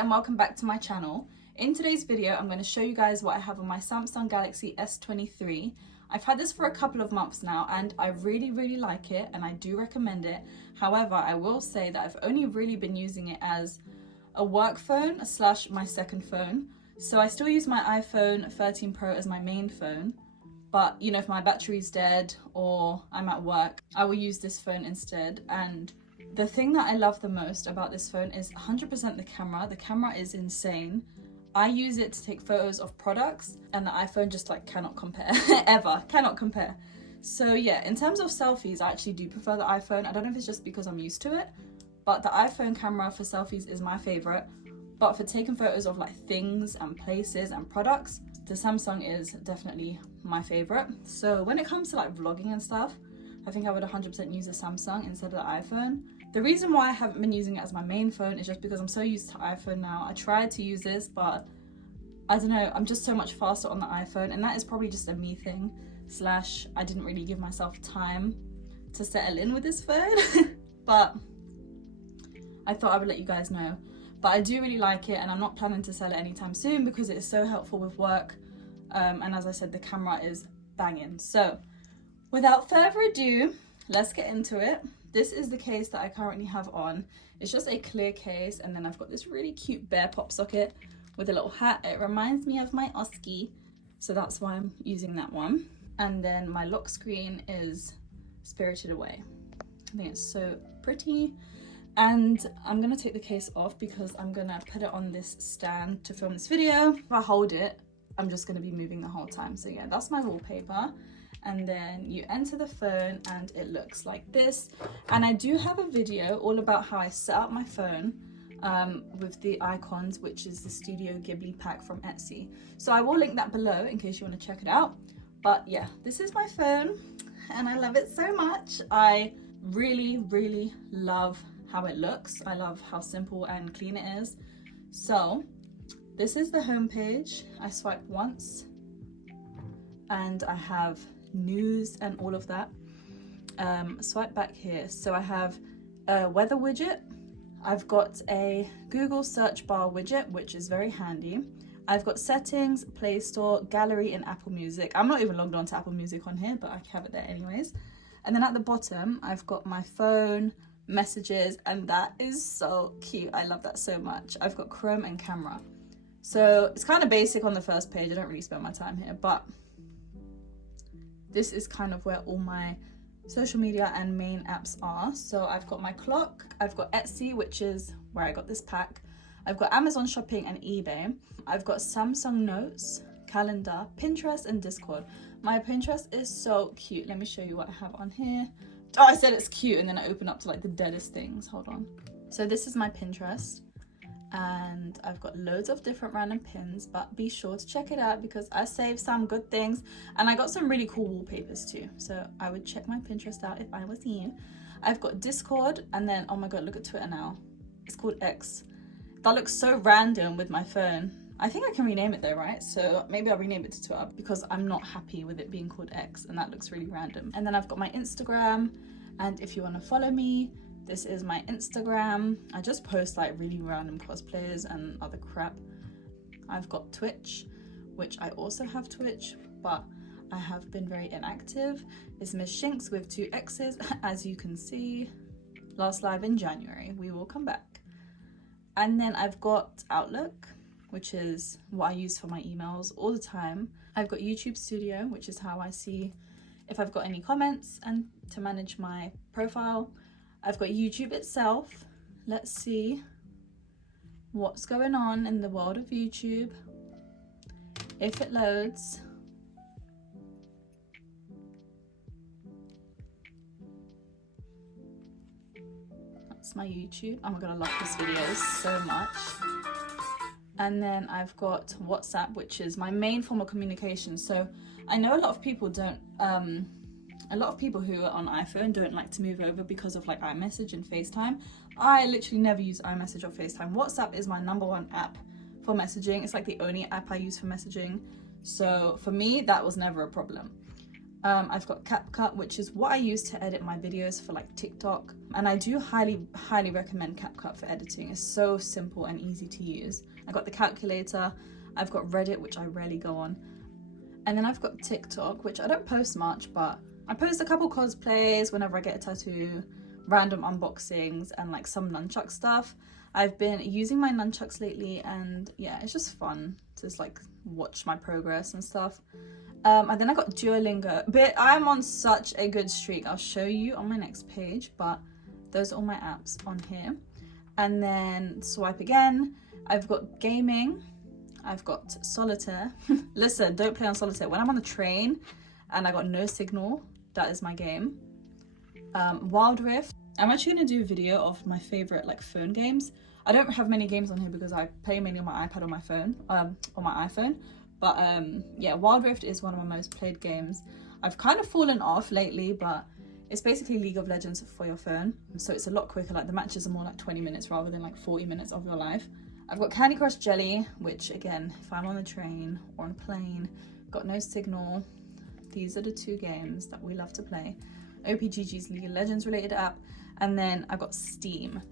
and welcome back to my channel. In today's video I'm going to show you guys what I have on my Samsung Galaxy S23. I've had this for a couple of months now and I really like it and I do recommend it. However, I will say that I've only really been using it as a work phone / my second phone. So I still use my iPhone 13 Pro as my main phone, but you know, if my battery's dead or I'm at work, I will use this phone instead. And the thing that I love the most about this phone is 100% the camera. The camera is insane. I use it to take photos of products and the iPhone just like cannot compare, ever, cannot compare. So yeah, in terms of selfies, I actually do prefer the iPhone. I don't know if it's just because I'm used to it, but the iPhone camera for selfies is my favorite. But for taking photos of like things and places and products, the Samsung is definitely my favorite. So when it comes to like vlogging and stuff, I think I would 100% use a Samsung instead of the iPhone. The reason why I haven't been using it as my main phone is just because I'm so used to iPhone now. I tried to use this, but I don't know, I'm just so much faster on the iPhone, and that is probably just a me thing, / I didn't really give myself time to settle in with this phone. But I thought I would let you guys know. But I do really like it, and I'm not planning to sell it anytime soon because it is so helpful with work. And as I said, the camera is banging. So without further ado, let's get into it. This is the case that I currently have on. It's just a clear case, and then I've got this really cute bear pop socket with a little hat. It reminds me of my Oski, so that's why I'm using that one. And then my lock screen is Spirited Away. I think it's so pretty. And I'm gonna take the case off because I'm gonna put it on this stand to film this video. If I hold it, I'm just gonna be moving the whole time. So yeah, that's my wallpaper. And then you enter the phone and it looks like this. And I do have a video all about how I set up my phone with the icons, which is the Studio Ghibli pack from Etsy. So I will link that below in case you want to check it out. But yeah, this is my phone and I love it so much. I really love how it looks. I love how simple and clean it is. So this is the home page. I swipe once and I have news and all of that. Swipe back here, so I have a weather widget. I've got a Google search bar widget, which is very handy. I've got settings, Play Store, gallery, and Apple Music. I'm not even logged on to Apple Music on here, but I have it there anyways. And then at the bottom, I've got my phone, messages, and that is so cute. I love that so much. I've got Chrome and camera. So it's kind of basic on the first page. I don't really spend my time here, but this is kind of where all my social media and main apps are. So I've got my clock, I've got Etsy, which is where I got this pack. I've got Amazon Shopping and eBay. I've got Samsung Notes, calendar, Pinterest, and Discord. My Pinterest is so cute. Let me show you what I have on here. Oh, I said it's cute and then I open up to like the deadest things. Hold on. So this is my Pinterest. And I've got loads of different random pins, but be sure to check it out because I saved some good things, and I got some really cool wallpapers too, so I would check my Pinterest out if I was you. I've got Discord, and then oh my god, look at Twitter now, it's called X. That looks so random with my phone. I think I can rename it though, right? So maybe I'll rename it to Twitter because I'm not happy with it being called X and that looks really random. And then I've got my Instagram, and if you want to follow me, this is my Instagram. I just post like really random cosplays and other crap. I've got Twitch, which I also have Twitch, but I have been very inactive. It's msshinxx with 2 X's, as you can see. Last live in January. We will come back. And then I've got Outlook, which is what I use for my emails all the time. I've got YouTube Studio, which is how I see if I've got any comments and to manage my profile. I've got YouTube itself. Let's see what's going on in the world of YouTube. If it loads. That's my YouTube. Oh my god, I love this video so much. And then I've got WhatsApp, which is my main form of communication. So I know a lot of people don't a lot of people who are on iPhone don't like to move over because of like iMessage and FaceTime. I literally never use iMessage or FaceTime. WhatsApp is my #1 app for messaging. It's like the only app I use for messaging. So for me, that was never a problem. I've got CapCut, which is what I use to edit my videos for like TikTok. And I do highly recommend CapCut for editing. It's so simple and easy to use. I got the calculator. I've got Reddit, which I rarely go on. And then I've got TikTok, which I don't post much, but I post a couple cosplays whenever I get a tattoo, random unboxings, and like some nunchuck stuff. I've been using my nunchucks lately, and yeah, it's just fun to just like watch my progress and stuff. And then I got Duolingo, but I'm on such a good streak. I'll show you on my next page, but those are all my apps on here. And then swipe again. I've got gaming. I've got solitaire. Listen, don't play on solitaire. When I'm on the train and I got no signal, that is my game. Wild Rift. I'm actually gonna do a video of my favorite like phone games. I don't have many games on here because I play mainly on my iPad or my phone, on my iPhone. But yeah, Wild Rift is one of my most played games. I've kind of fallen off lately, but it's basically League of Legends for your phone. So it's a lot quicker. Like the matches are more like 20 minutes rather than like 40 minutes of your life. I've got Candy Crush Jelly, which again, if I'm on the train or on a plane, got no signal, these are the two games that we love to play. OPGG's League of Legends related app. And then I got Steam.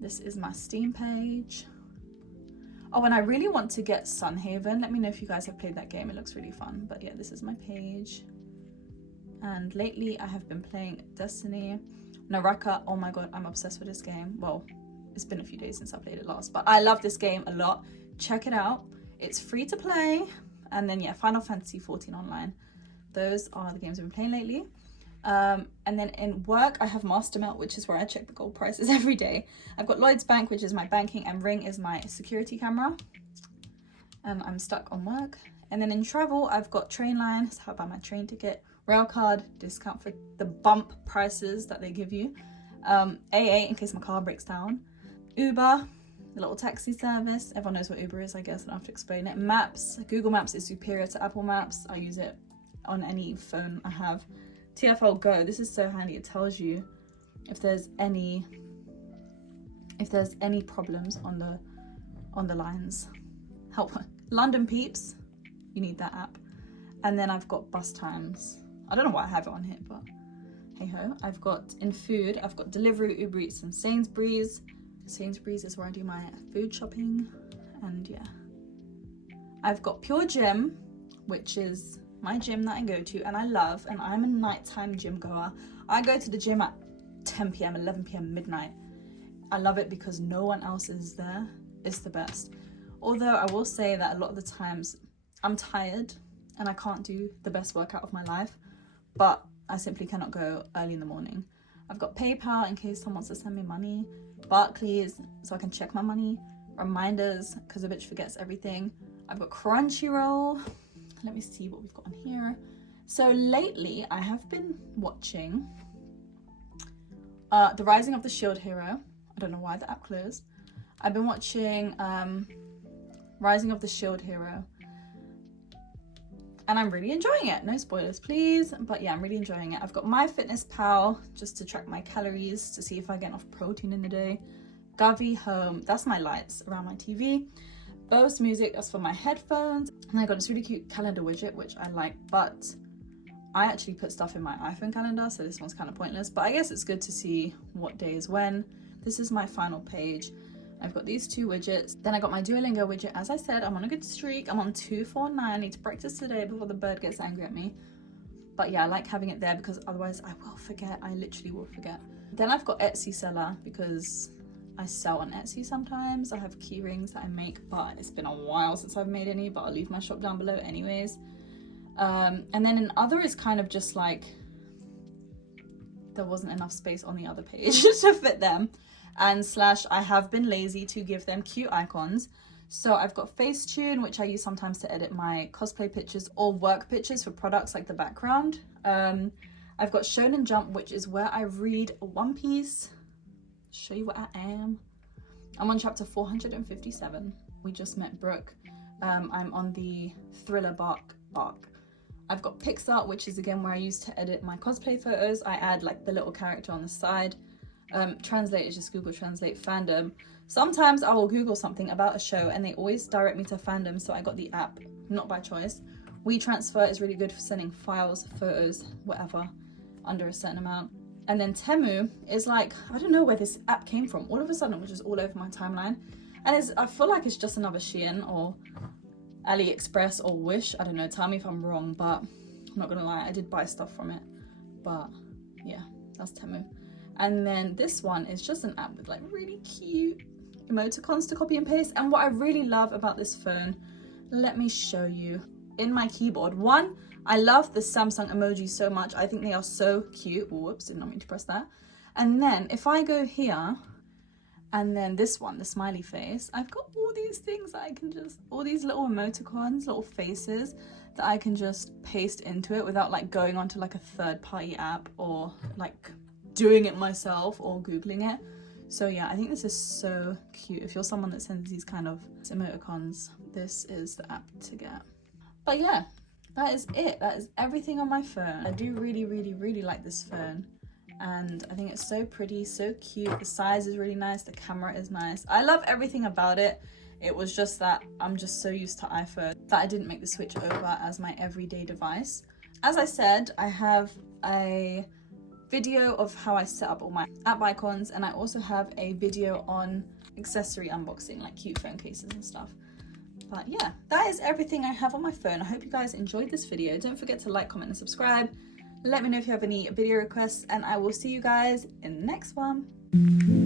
This is my Steam page. Oh, and I really want to get Sunhaven. Let me know if you guys have played that game. It looks really fun. But yeah, this is my page. And lately I have been playing Destiny. Naraka, oh my god, I'm obsessed with this game. Well, it's been a few days since I played it last, but I love this game a lot. Check it out. It's free to play. And then yeah, Final Fantasy 14 online. Those are the games I've been playing lately. And then in work, I have Mastermelt, which is where I check the gold prices every day. I've got Lloyd's Bank, which is my banking, and Ring is my security camera. And I'm stuck on work. And then in travel, I've got Trainline, so how about my train ticket, Railcard, discount for the bump prices that they give you, AA in case my car breaks down, Uber, the little taxi service. Everyone knows what Uber is, I guess. I don't have to explain it. Maps, Google Maps is superior to Apple Maps. I use it on any phone I have. TfL Go, this is so handy. It tells you if there's any problems on the lines. Help. London Peeps, you need that app. And then I've got bus times. I don't know why I have it on here, but hey ho. I've got in food, I've got Deliveroo, Uber Eats, and Sainsbury's. Sainsbury's is where I do my food shopping. And yeah, I've got Pure Gym, which is my gym that I go to and I love, and I'm a nighttime gym goer. I go to the gym at 10 p.m, 11 p.m, midnight. I love it because no one else is there. It's the best. Although I will say that a lot of the times I'm tired and I can't do the best workout of my life, but I simply cannot go early in the morning. I've got PayPal in case someone wants to send me money, Barclays so I can check my money, reminders because a bitch forgets everything. I've got Crunchyroll. Let me see what we've got on here. So lately I have been watching The Rising of the Shield Hero. I don't know why the app closed. I've been watching Rising of the Shield Hero and I'm really enjoying it. No spoilers please, but yeah, I'm really enjoying it. I've got MyFitnessPal just to track my calories to see if I get enough protein in the day. Gavi Home, that's my lights around my TV. Bose Music, that's for my headphones. And I got this really cute calendar widget, which I like, but I actually put stuff in my iPhone calendar, so this one's kind of pointless, but I guess it's good to see what day is when. This is my final page. I've got these two widgets. Then I got my Duolingo widget. As I said, I'm on a good streak. I'm on 249. I need to practice today before the bird gets angry at me. But yeah, I like having it there because otherwise I will forget. I literally will forget. Then I've got Etsy seller because I sell on Etsy sometimes. I have key rings that I make, but it's been a while since I've made any, but I'll leave my shop down below anyways. And then in other is kind of just like, there wasn't enough space on the other page to fit them. And slash, I have been lazy to give them cute icons. So I've got Facetune, which I use sometimes to edit my cosplay pictures or work pictures for products like the background. I've got Shonen Jump, which is where I read One Piece. Show you what I am. I'm on chapter 457. We just met Brooke. I'm on the thriller arc. I've got PixArt, which is again where I use to edit my cosplay photos. I add like the little character on the side. Translate is just Google Translate. Fandom. Sometimes I will Google something about a show and they always direct me to Fandom, so I got the app, not by choice. WeTransfer is really good for sending files, photos, whatever, under a certain amount. And then Temu is like, I don't know where this app came from. All of a sudden it was just all over my timeline. And I feel like it's just another Shein or AliExpress or Wish. I don't know, tell me if I'm wrong, but I'm not gonna lie, I did buy stuff from it. But yeah, that's Temu. And then this one is just an app with like really cute emoticons to copy and paste. And what I really love about this phone, let me show you. In my keyboard, one, I love the Samsung emojis so much. I think they are so cute. Whoops, did not mean to press that. And then if I go here, and then this one, the smiley face, I've got all these things that I can just, all these little emoticons, little faces that I can just paste into it without like going onto like a third-party app or like doing it myself or Googling it. So yeah, I think this is so cute. If you're someone that sends these kind of emoticons, this is the app to get. But yeah, that is it. That is everything on my phone. I do really like this phone. And I think it's so pretty, so cute. The size is really nice. The camera is nice. I love everything about it. It was just that I'm just so used to iPhone that I didn't make the switch over as my everyday device. As I said, I have a video of how I set up all my app icons, and I also have a video on accessory unboxing, like cute phone cases and stuff. But yeah, that is everything I have on my phone. I hope you guys enjoyed this video. Don't forget to like, comment, and subscribe. Let me know if you have any video requests, and I will see you guys in the next one.